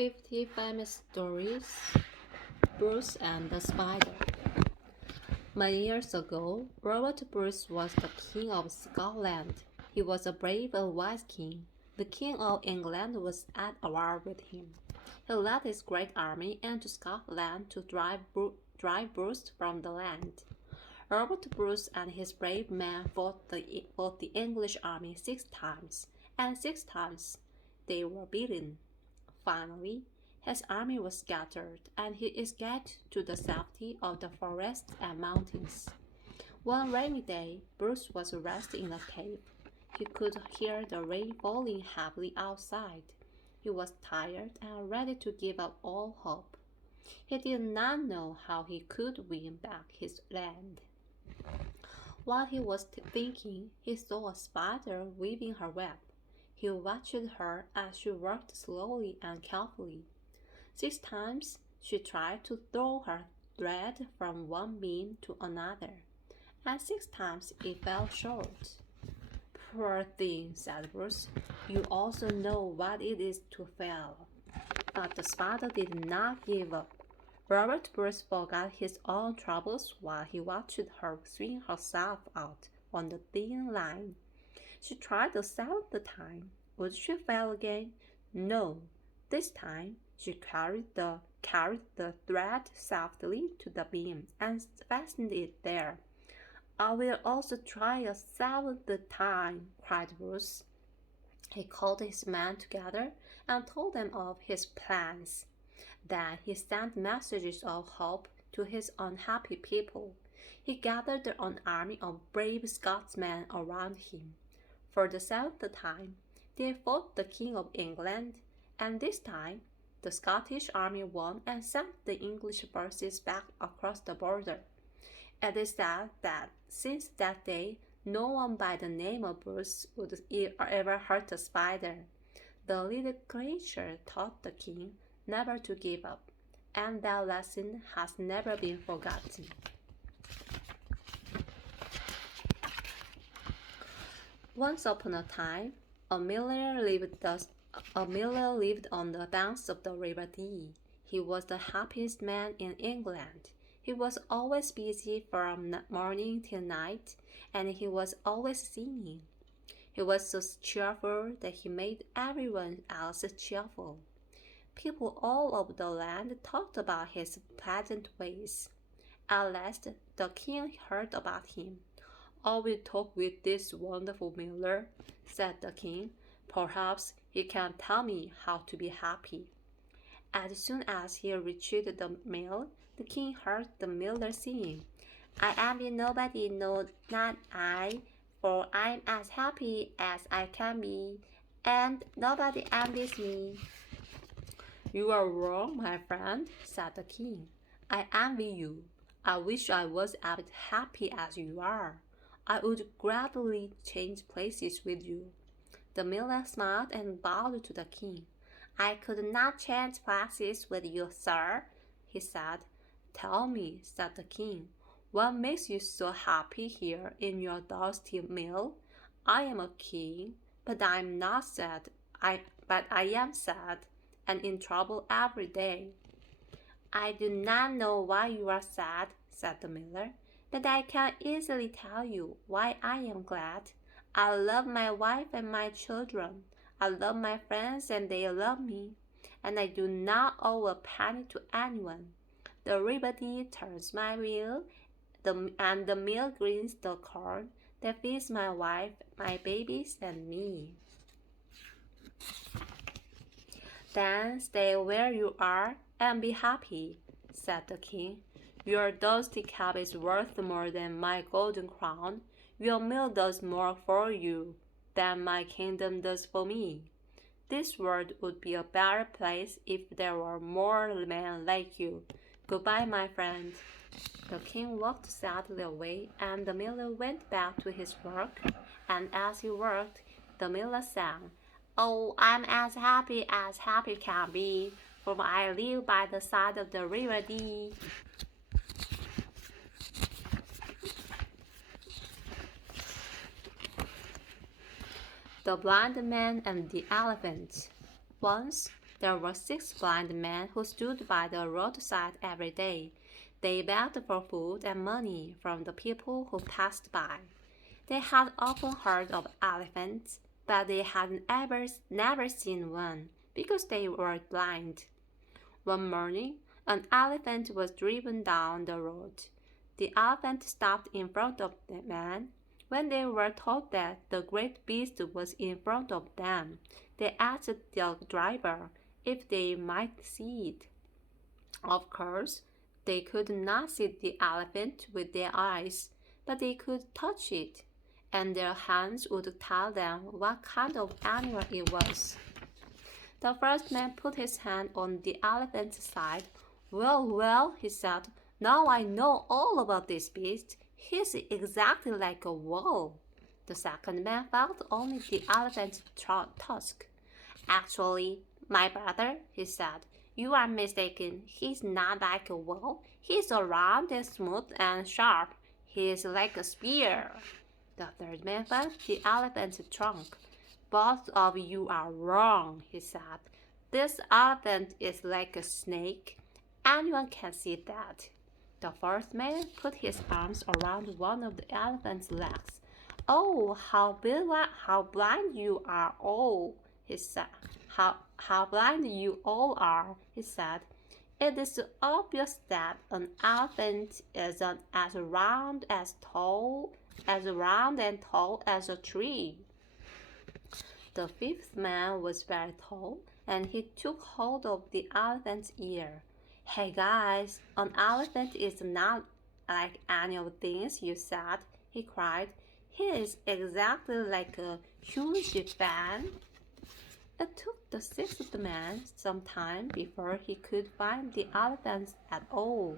50 famous stories. Bruce and the Spider. Many years ago, Robert Bruce was the King of Scotland. He was a brave and wise king. The King of England was at war with him. He led his great army into Scotland to drive Bruce from the land. Robert Bruce and his brave men fought the English army 6 times, and 6 times they were beaten. Finally, his army was scattered, and he escaped to the safety of the forests and mountains. One rainy day, Bruce was resting in a cave. He could hear the rain falling heavily outside. He was tired and ready to give up all hope. He did not know how he could win back his land. While he was thinking, he saw a spider weaving her web. He watched her as she worked slowly and carefully. 6 times she tried to throw her thread from one beam to another, and 6 times it fell short. Poor thing, said Bruce. You also know what it is to fail. But the spider did not give up. Robert Bruce forgot his own troubles while he watched her swing herself out on the thin line. She tried the 7th time. Would she fail again? No. This time she carried the thread softly to the beam and fastened it there. I will also try a 7th time, cried Bruce. He called his men together and told them of his plans. Then he sent messages of hope to his unhappy people. He gathered an army of brave Scotsmen around him. For the 7th time, they fought the King of England, and this time the Scottish army won and sent the English forces back across the border. It is said that since that day, no one by the name of Bruce would ever hurt a spider. The little creature taught the king never to give up, and that lesson has never been forgotten. Once upon a time, a miller lived on the banks of the River Dee. He was the happiest man in England. He was always busy from morning till night, and he was always singing. He was so cheerful that he made everyone else cheerful. People all over the land talked about his pleasant ways. At last, the king heard about him. I will talk with this wonderful miller, said the king. Perhaps he can tell me how to be happy. As soon as he reached the mill, the king heard the miller singing, I envy nobody, no, not I, for I'm as happy as I can be, and nobody envies me. You are wrong, my friend, said the king. I envy you. I wish I was as happy as you are. I would gladly change places with you. The miller smiled and bowed to the king. I could not change places with you, sir, he said. Tell me, said the king, what makes you so happy here in your dusty mill? I am a king, but I am not sad. But I am sad and in trouble every day. I do not know why you are sad, said the miller, but I can easily tell you why I am glad. I love my wife and my children. I love my friends and they love me. And I do not owe a penny to anyone. The River Dee turns my wheel, and the mill grinds the corn that feeds my wife, my babies, and me. Then stay where you are and be happy, said the king. Your dusty cap is worth more than my golden crown. Your mill does more for you than my kingdom does for me. This world would be a better place if there were more men like you. Goodbye, my friend. The king walked sadly away, and the miller went back to his work. And as he worked, the miller sang, Oh, I'm as happy can be, for I live by the side of the River Dee. The Blind Man and the Elephant. Once, There were 6 blind men who stood by the roadside every day. They begged for food and money from the people who passed by. They had often heard of elephants, but they had never seen one because they were blind. One morning, an elephant was driven down the road. The elephant stopped in front of the man. When they were told that the great beast was in front of them, they asked the driver if they might see it. Of course, they could not see the elephant with their eyes, but they could touch it, and their hands would tell them what kind of animal it was. The first man put his hand on the elephant's side. Well, he said, now I know all about this beast. He's exactly like a wall. The second man felt only the elephant's tusk. Actually, my brother, he said, you are mistaken. He's not like a wall. He's round and smooth and sharp. He's like a spear. The third man felt the elephant's trunk. Both of you are wrong, he said. This elephant is like a snake. Anyone can see that. The fourth man put his arms around one of the elephant's legs. Oh, how blind you are all, he said. How blind you all are, he said. It is obvious that an elephant isn't as round and tall as a tree. The fifth man was very tall, and he took hold of the elephant's ear. Hey guys, an elephant is not like any of the things you said, he cried. He is exactly like a huge fan. It took the sixth man some time before he could find the elephant at all.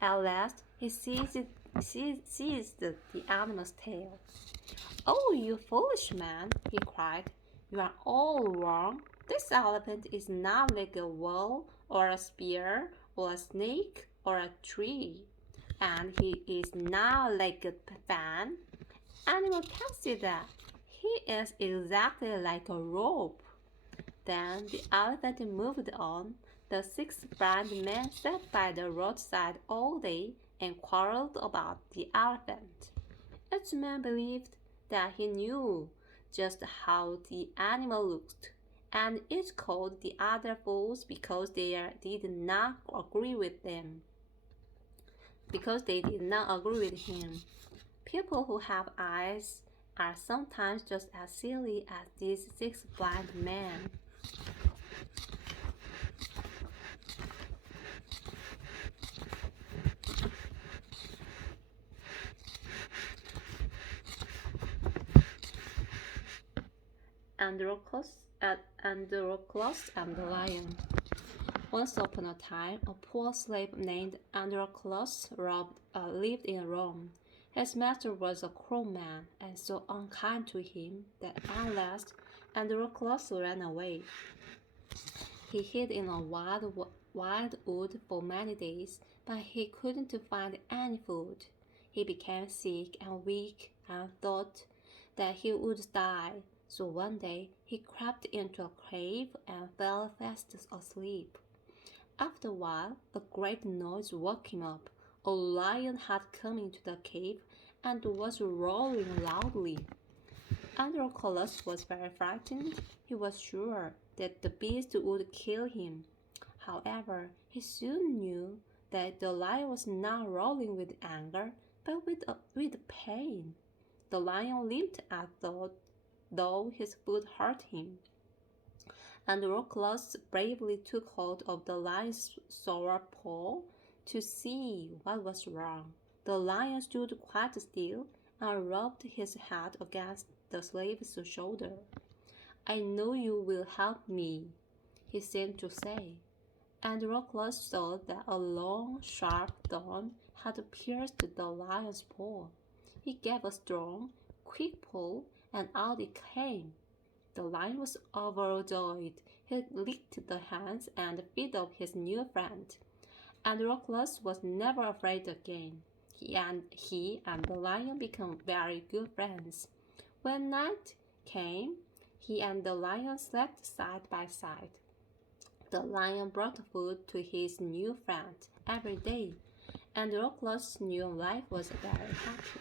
At last, he seized the animal's tail. Oh, you foolish man, he cried. You are all wrong. This elephant is not like a wall or a spear or a snake or a tree. And he is not like a fan. Anyone can see that. He is exactly like a rope. Then the elephant moved on. The 6 blind men sat by the roadside all day and quarreled about the elephant. Each man believed that he knew just how the animal looked, and each called the other fools because they did not agree with them. Because they did not agree with him. People who have eyes are sometimes just as silly as these 6 blind men. Androclus and the Lion. Once upon a time, a poor slave named Androclus lived in Rome. His master was a cruel man and so unkind to him that at last Androclus ran away. He hid in a wild wood for many days, but he couldn't find any food. He became sick and weak and thought that he would die. So one day he crept into a cave and fell fast asleep. After a while, a great noise woke him up. A lion had come into the cave and was roaring loudly. Androclus was very frightened. He was sure that the beast would kill him. However, he soon knew that the lion was not roaring with anger, but with pain. The lion limped as though his foot hurt him. Androclus bravely took hold of the lion's sore paw to see what was wrong. The lion stood quite still and rubbed his head against the slave's shoulder. I know you will help me, he seemed to say. Androclus saw that a long, sharp thorn had pierced the lion's paw. He gave a strong, quick pull, and out it came. The lion was overjoyed. He licked the hands and feet of his new friend. Androclus was never afraid again. He and the lion became very good friends. When night came, he and the lion slept side by side. The lion brought food to his new friend every day, and Rockless knew life was very happy.